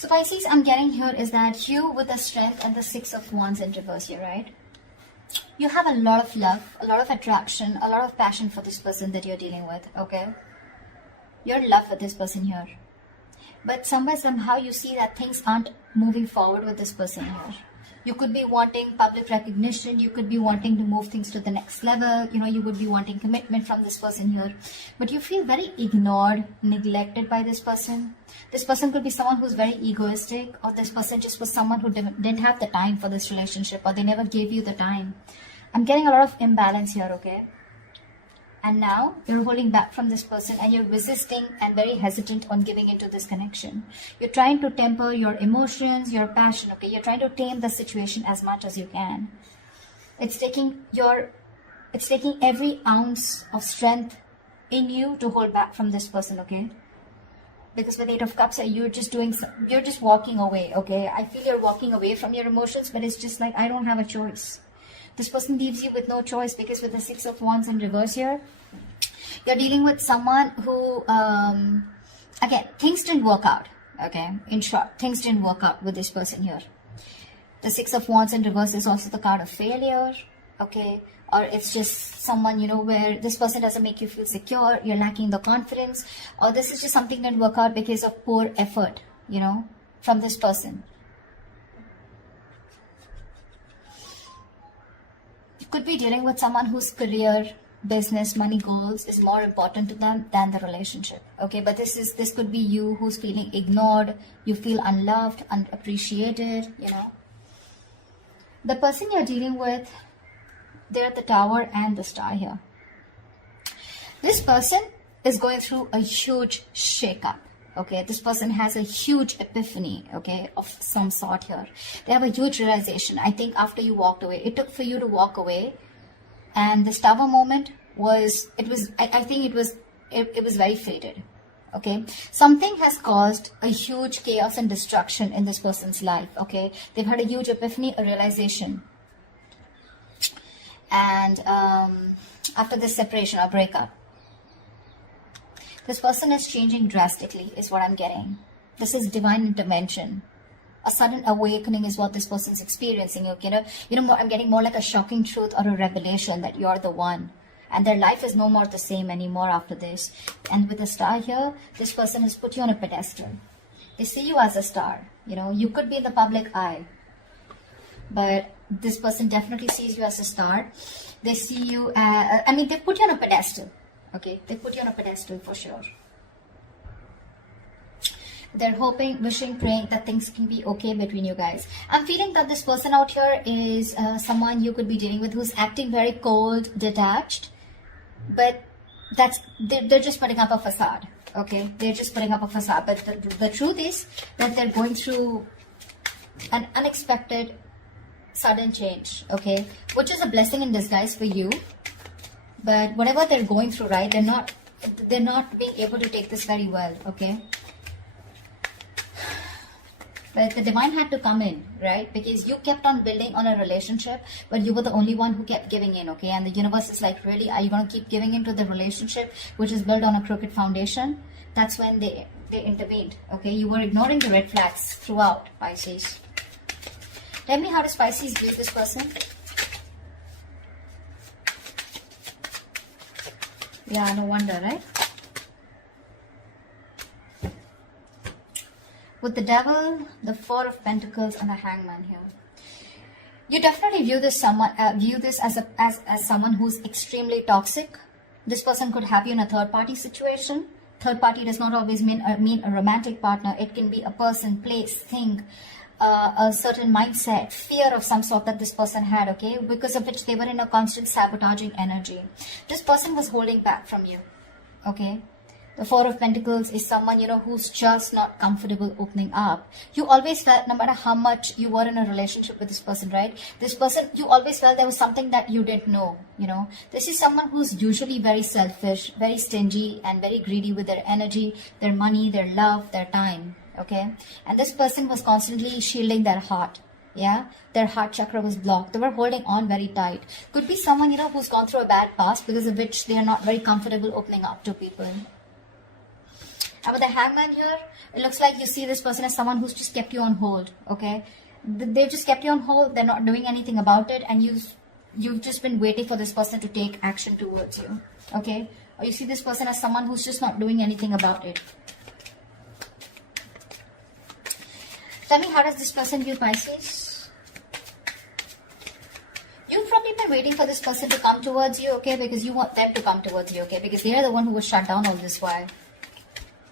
So Pisces, I'm getting here is that you with the strength and the Six of Wands in reverse here, right? You have a lot of love, a lot of attraction, a lot of passion for this person that you're dealing with, okay? You're in love with this person here. But somewhere, somehow you see that things aren't moving forward with this person here. You could be wanting public recognition. You could be wanting to move things to the next level. You know, you would be wanting commitment from this person here. But you feel very ignored, neglected by this person. This person could be someone who's very egoistic, or this person just was someone who didn't have the time for this relationship, or they never gave you the time. I'm getting a lot of imbalance here, okay? And now you're holding back from this person and you're resisting and very hesitant on giving into this connection. You're trying to temper your emotions, your passion, okay? You're trying to tame the situation as much as you can. It's taking every ounce of strength in you to hold back from this person, okay? Because with Eight of Cups, you're just walking away, okay? I feel you're walking away from your emotions, but it's just like, I don't have a choice. This person leaves you with no choice, because with the Six of Wands in reverse here, you're dealing with someone who, again, things didn't work out, okay? In short, things didn't work out with this person here. The Six of Wands in reverse is also the card of failure, okay? Or it's just someone, you know, where this person doesn't make you feel secure, you're lacking the confidence, or this is just something that didn't work out because of poor effort, you know, from this person. Could be dealing with someone whose career, business, money goals is more important to them than the relationship, okay? But this could be you who's feeling ignored, you feel unloved, unappreciated, you know. The person you're dealing with, they're at the Tower and the Star here. This person is going through a huge shakeup. Okay, this person has a huge epiphany, okay, of some sort here. They have a huge realization. I think after you walked away, it took for you to walk away, and this Tower moment I think it was very fated. Okay, something has caused a huge chaos and destruction in this person's life. Okay, they've had a huge epiphany, a realization, and after this separation or breakup, this person is changing drastically, is what I'm getting. This is divine intervention. A sudden awakening is what this person's experiencing. I'm getting more like a shocking truth or a revelation that you're the one. And their life is no more the same anymore after this. And with the Star here, this person has put you on a pedestal. They see you as a star. You know, you could be in the public eye, but this person definitely sees you as a star. They see you as, they put you on a pedestal. Okay, they put you on a pedestal for sure. They're hoping, wishing, praying that things can be okay between you guys. I'm feeling that this person out here is someone you could be dealing with who's acting very cold, detached, but they're just putting up a facade. Okay, they're just putting up a facade. But the truth is that they're going through an unexpected, sudden change. Okay, which is a blessing in disguise for you. But whatever they're going through, right, they're not being able to take this very well, okay? But the divine had to come in, right? Because you kept on building on a relationship, but you were the only one who kept giving in, okay? And the universe is like, really, are you going to keep giving into the relationship, which is built on a crooked foundation? That's when they intervened, okay? You were ignoring the red flags throughout, Pisces. Tell me, how does Pisces view this person? Yeah, no wonder, right? With the Devil, the Four of Pentacles, and the Hangman here. You definitely view this as someone who's extremely toxic. This person could have you in a third-party situation. Third party does not always mean a romantic partner. It can be a person, place, thing, a certain mindset, fear of some sort that this person had, okay, because of which they were in a constant sabotaging energy. This person was holding back from you, okay. The Four of Pentacles is someone, who's just not comfortable opening up. You always felt, no matter how much you were in a relationship with this person, right, this person, you always felt there was something that you didn't know, This is someone who's usually very selfish, very stingy, and very greedy with their energy, their money, their love, their time. Okay, and this person was constantly shielding their heart. Yeah, their heart chakra was blocked. They were holding on very tight. Could be someone, who's gone through a bad past, because of which they are not very comfortable opening up to people. And with the Hangman here, it looks like you see this person as someone who's just kept you on hold, okay? They've just kept you on hold. They're not doing anything about it, and you've just been waiting for this person to take action towards you, okay? Or you see this person as someone who's just not doing anything about it. Tell me, how does this person view Pisces? You've probably been waiting for this person to come towards you, okay? Because you want them to come towards you, okay? Because they are the one who was shut down all this while.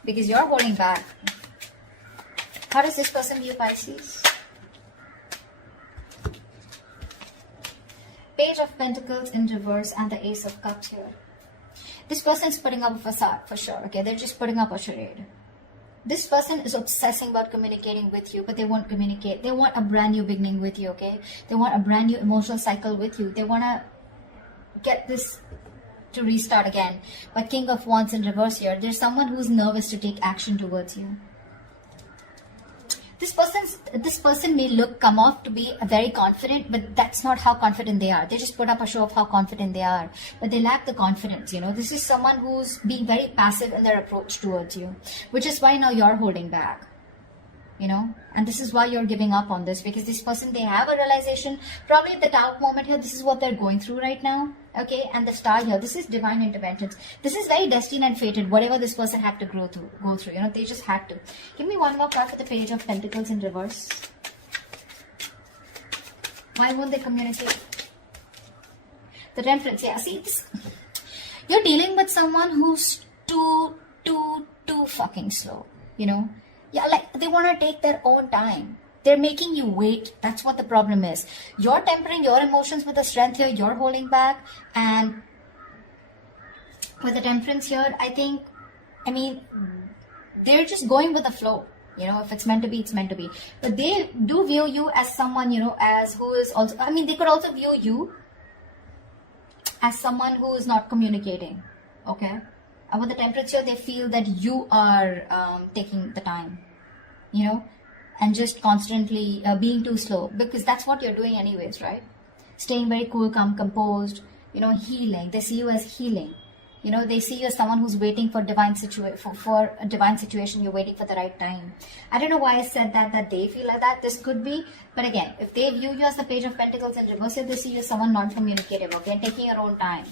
Because you're holding back. How does this person view Pisces? Page of Pentacles in reverse and the Ace of Cups here. This person is putting up a facade for sure, okay? They're just putting up a charade. This person is obsessing about communicating with you, but they won't communicate. They want a brand new beginning with you, okay? They want a brand new emotional cycle with you. They want to get this to restart again. But King of Wands in reverse here, there's someone who's nervous to take action towards you. This person may come off to be very confident, but that's not how confident they are. They just put up a show of how confident they are, but they lack the confidence, you know. This is someone who's being very passive in their approach towards you, which is why now you're holding back, you know. And this is why you're giving up on this, because this person, they have a realization, probably at the dark moment here, this is what they're going through right now, okay? And the star here, this is divine interventions. This is very destined and fated, whatever this person had to go through, you know, they just had to. Give me one more card for the Page of Pentacles in reverse. Why won't they communicate? The Temperance, yeah, see this, you're dealing with someone who's too fucking slow, you know. Yeah, like they want to take their own time. They're making you wait. That's what the problem is. You're tempering your emotions with the Strength here. You're holding back. And with the Temperance here, I mean, they're just going with the flow. You know, if it's meant to be, it's meant to be. But they do view you as someone, you know, as who is also, I mean, they could also view you as someone who is not communicating. Okay? With the Temperance here, they feel that you are taking the time, you know, and just constantly being too slow, because that's what you're doing anyways, right? Staying very cool, calm, composed, you know, healing. They see you as healing. You know, they see you as someone who's waiting for for a divine situation. You're waiting for the right time. I don't know why I said that they feel like that. This could be, but again, if they view you as the Page of Pentacles in reverse, they see you as someone non-communicative, okay, and taking your own time.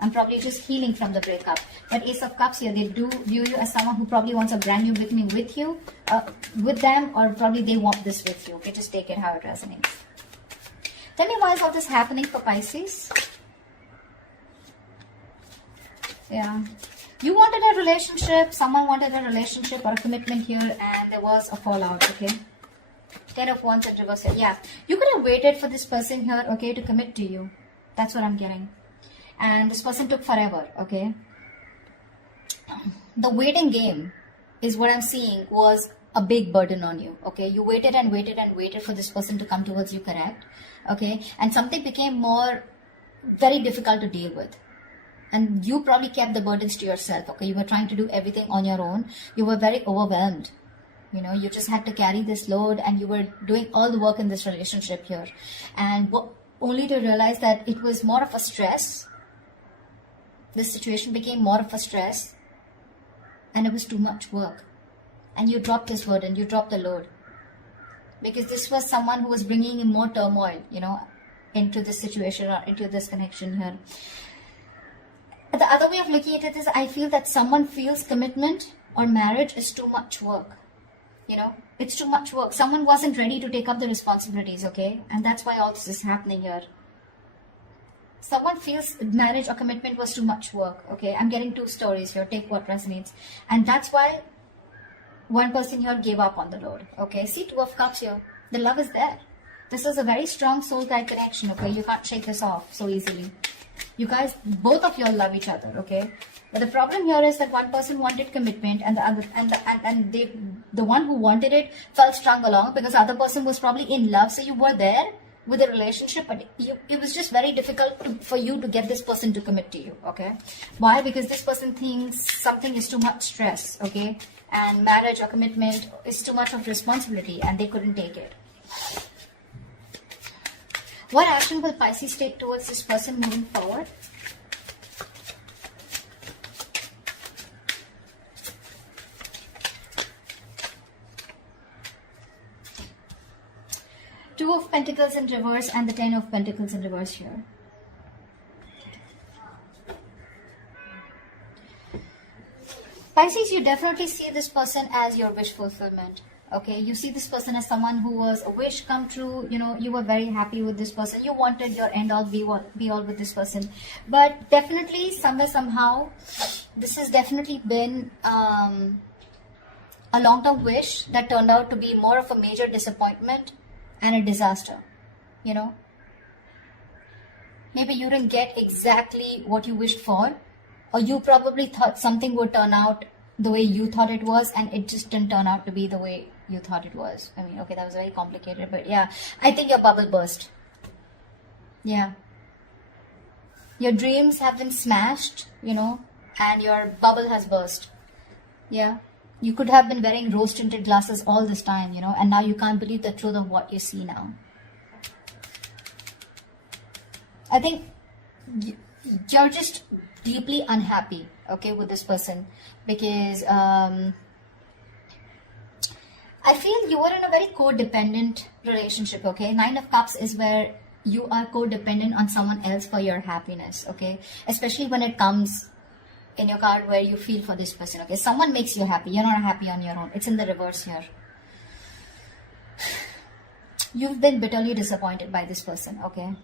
And probably just healing from the breakup. But Ace of Cups here, they do view you as someone who probably wants a brand new beginning with you, with them, or probably they want this with you. Okay, just take it how it resonates. Tell me, why is all this happening for Pisces? Yeah. You wanted a relationship, someone wanted a relationship or a commitment here, and there was a fallout, okay? 10 of Wands in reverse here. Yeah. You could have waited for this person here, okay, to commit to you. That's what I'm getting. And this person took forever, okay? The waiting game is what I'm seeing was a big burden on you, okay? You waited and waited and waited for this person to come towards you, correct? Okay? And something became very difficult to deal with. And you probably kept the burdens to yourself, okay? You were trying to do everything on your own. You were very overwhelmed. You know, you just had to carry this load, and you were doing all the work in this relationship here. And only to realize that it was more of a stress. This situation became more of a stress, and it was too much work. And you dropped this burden, you dropped the load. Because this was someone who was bringing in more turmoil, you know, into this situation or into this connection here. The other way of looking at it is, I feel that someone feels commitment or marriage is too much work. You know, it's too much work. Someone wasn't ready to take up the responsibilities, okay? And that's why all this is happening here. Someone feels marriage or commitment was too much work, okay? I'm getting two stories here. Take what resonates. And that's why one person here gave up on the load, okay? See, 2 of Cups here. The love is there. This is a very strong soul tie connection, okay? You can't shake this off so easily. You guys, both of you all love each other, okay? But the problem here is that one person wanted commitment, and the other, the one who wanted it felt strung along because the other person was probably in love. So you were there with a relationship, but it was just very difficult for you to get this person to commit to you, okay? Why? Because this person thinks something is too much stress, okay? And marriage or commitment is too much of responsibility, and they couldn't take it. What action will Pisces take towards this person moving forward? Two of Pentacles in reverse and the Ten of Pentacles in reverse here. Pisces, you definitely see this person as your wish fulfillment. Okay, you see this person as someone who was a wish come true. You know, you were very happy with this person. You wanted your end all be all with this person. But definitely, somewhere, somehow, this has definitely been a long-term wish that turned out to be more of a major disappointment and a disaster. You know, maybe you didn't get exactly what you wished for, or you probably thought something would turn out the way you thought it was, and it just didn't turn out to be the way you thought it was. I mean, okay, that was very complicated, but yeah, I think your bubble burst. Yeah. Your dreams have been smashed, you know, and your bubble has burst. Yeah. You could have been wearing rose-tinted glasses all this time, you know, and now you can't believe the truth of what you see now. I think you're just deeply unhappy, okay, with this person, because I feel you are in a very codependent relationship, okay? Nine of Cups is where you are codependent on someone else for your happiness, okay? Especially when it comes in your card where you feel for this person, okay? Someone makes you happy. You're not happy on your own. It's in the reverse here. You've been bitterly disappointed by this person, okay?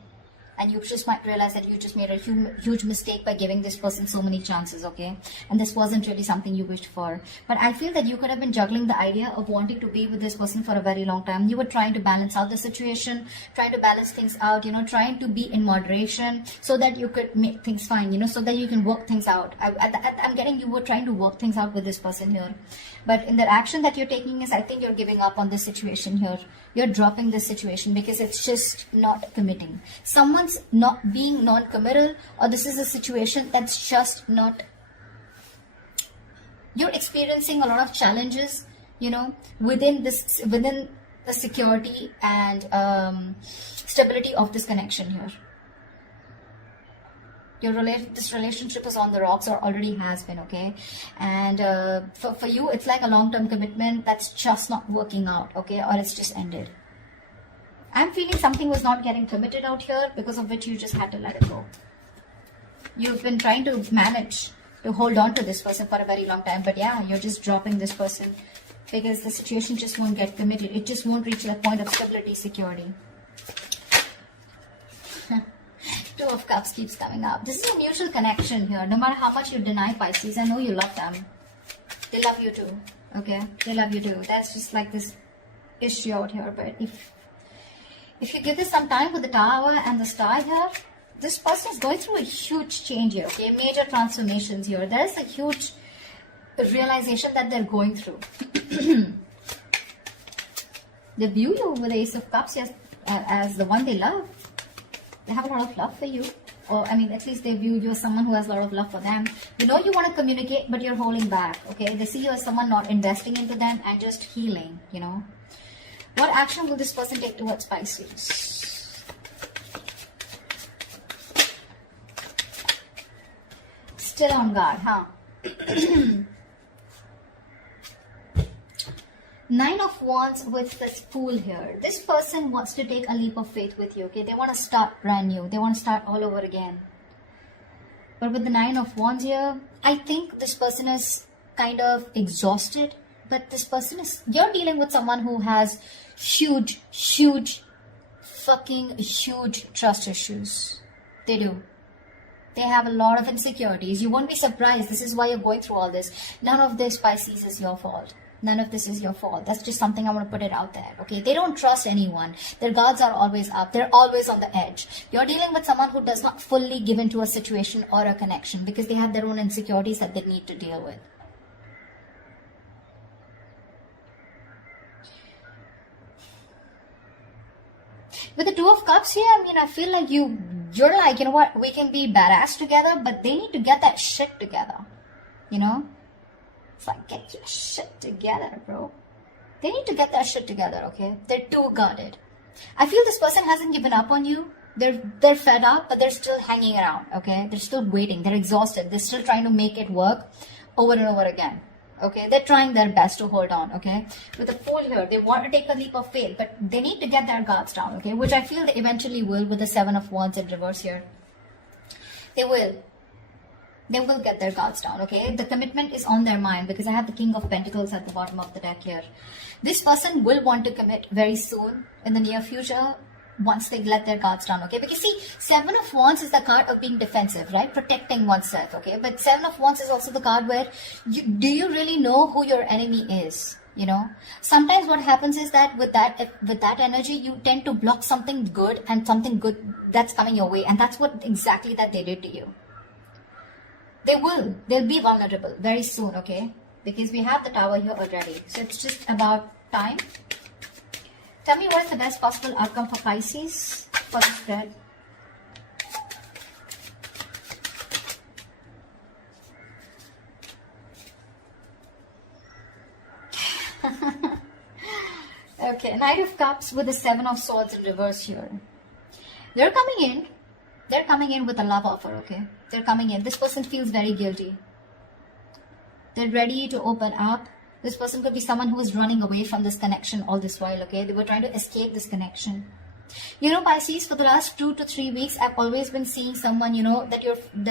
And you just might realize that you just made a huge mistake by giving this person so many chances, okay? And this wasn't really something you wished for. But I feel that you could have been juggling the idea of wanting to be with this person for a very long time. You were trying to balance out the situation, trying to balance things out, you know, trying to be in moderation so that you could make things fine, you know, so that you can work things out. I'm getting you were trying to work things out with this person here. But in the action that you're taking is, I think you're giving up on this situation here. You're dropping this situation because it's just not committing. Someone's not being non-committal, or this is a situation that's just not. You're experiencing a lot of challenges, you know, within the security and stability of this connection here. This relationship is on the rocks, or already has been, okay? And for you, it's like a long-term commitment that's just not working out, okay? Or it's just ended. I'm feeling something was not getting committed out here, because of which you just had to let it go. You've been trying to manage to hold on to this person for a very long time, but yeah, you're just dropping this person because the situation just won't get committed. It just won't reach that point of stability, security. Two of Cups keeps coming up. This is a mutual connection here. No matter how much you deny Pisces, I know you love them. They love you too. Okay? They love you too. That's just like this issue out here. But if you give this some time with the Tower and the Star here, this person is going through a huge change here. Okay? Major transformations here. There is a huge realization that they're going through. They view you with the Ace of Cups as the one they love. They have a lot of love for you. Or, I mean, at least they view you as someone who has a lot of love for them. You know you want to communicate, but you're holding back, okay? They see you as someone not investing into them and just healing, you know? What action will this person take towards Pisces? Still on guard, huh? Nine of Wands with this Fool here. This person wants to take a leap of faith with you, okay? They want to start brand new. They want to start all over again. But with the Nine of Wands here, I think this person is kind of exhausted. But this person is... You're dealing with someone who has huge trust issues. They do. They have a lot of insecurities. You won't be surprised. This is why you're going through all this. None of this, Pisces, is your fault. None of this is your fault. That's just something I want to put it out there, okay? They don't trust anyone. Their guards are always up. They're always on the edge. You're dealing with someone who does not fully give into a situation or a connection because they have their own insecurities that they need to deal with. With the Two of Cups here, I mean, I feel like you're like, you know what, we can be badass together, but they need to get that shit together, you know? It's like, get your shit together, bro. They need to get that shit together, okay? They're too guarded. I feel this person hasn't given up on you. They're fed up, but they're still hanging around, okay? They're still waiting. They're exhausted. They're still trying to make it work over and over again. Okay, they're trying their best to hold on. Okay, with the Fool here, they want to take a leap of faith, but they need to get their guards down. Okay, which I feel they eventually will with the Seven of Wands in reverse here. They will get their guards down. Okay, the commitment is on their mind because I have the King of Pentacles at the bottom of the deck here. This person will want to commit very soon in the near future, once they let their guards down. Okay, because see, Seven of Wands is the card of being defensive, right? Protecting oneself. Okay, but Seven of Wands is also the card where do you really know who your enemy is? You know, sometimes what happens is that with that energy, you tend to block something good and something good that's coming your way, and that's what exactly that they did to you. They'll be vulnerable very soon. Okay, because we have the Tower here already, so it's just about time. Tell me what is the best possible outcome for Pisces for the spread. Okay, Knight of Cups with the Seven of Swords in reverse here. They're coming in with a love offer. Okay, they're coming in. This person feels very guilty. They're ready to open up. This person could be someone who is running away from this connection all this while. Okay, they were trying to escape this connection. You know, Pisces, for the last 2 to 3 weeks, I've always been seeing someone, you know, that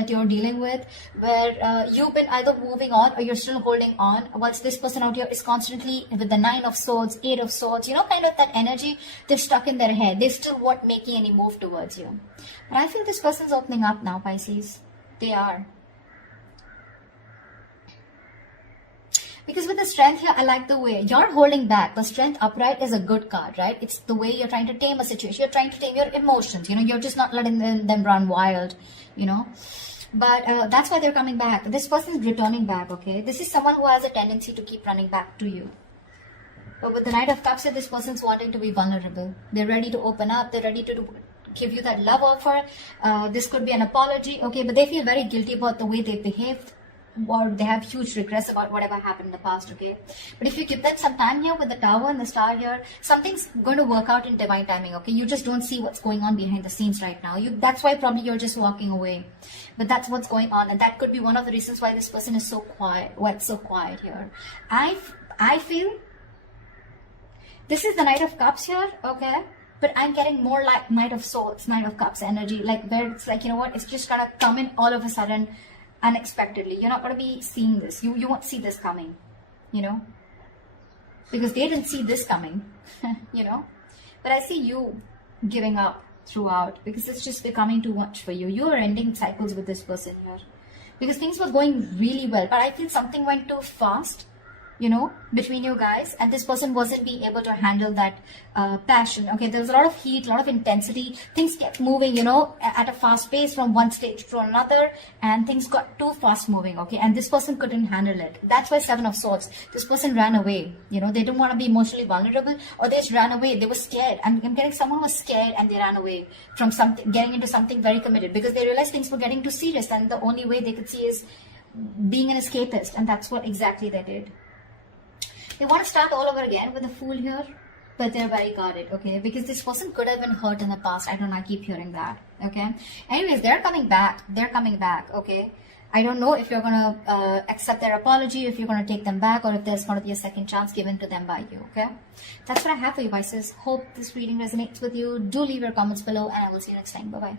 you're dealing with, where you've been either moving on or you're still holding on, whilst this person out here is constantly with the 9 of Swords, 8 of Swords, you know, kind of that energy. They're stuck in their head. They still weren't making any move towards you. But I feel this person's opening up now, Pisces. They are. Because with the Strength here, I like the way you're holding back. The Strength upright is a good card, right? It's the way you're trying to tame a situation. You're trying to tame your emotions. You know, you're just not letting them run wild, you know. But that's why they're coming back. This person's returning back, okay? This is someone who has a tendency to keep running back to you. But with the Knight of Cups here, this person's wanting to be vulnerable. They're ready to open up. They're ready to give you that love offer. This could be an apology, okay? But they feel very guilty about the way they behaved, or they have huge regrets about whatever happened in the past. Okay, but if you give them some time here with the Tower and the Star here, something's going to work out in divine timing. Okay, you just don't see what's going on behind the scenes right now. That's why probably you're just walking away, but that's what's going on, and that could be one of the reasons why this person is so quiet. What's so quiet here? I feel this is the Knight of Cups here. Okay, but I'm getting more like Knight of Swords, Knight of Cups energy, like where it's like, you know what, it's just gonna come in all of a sudden, unexpectedly. You're not going to be seeing this. You won't see this coming, you know, because they didn't see this coming, you know. But I see you giving up throughout because it's just becoming too much for you. You are ending cycles with this person here because things were going really well, but I feel something went too fast, you know, between you guys, and this person wasn't being able to handle that passion. Okay, there was a lot of heat, a lot of intensity. Things kept moving, you know, at a fast pace from one stage to another, and things got too fast moving. Okay, and this person couldn't handle it. That's why Seven of Swords. This person ran away. You know, they didn't want to be emotionally vulnerable, or they just ran away. They were scared. I'm getting someone was scared and they ran away from something, getting into something very committed because they realized things were getting too serious, and the only way they could see is being an escapist, and that's what exactly they did. They want to start all over again with the Fool here, but they're very guarded, okay? Because this person could have been hurt in the past. I don't know, I keep hearing that, okay? Anyways, they're coming back. They're coming back, okay? I don't know if you're going to accept their apology, if you're going to take them back, or if there's going to be a second chance given to them by you, okay? That's what I have for you, Pisces. Hope this reading resonates with you. Do leave your comments below, and I will see you next time. Bye-bye.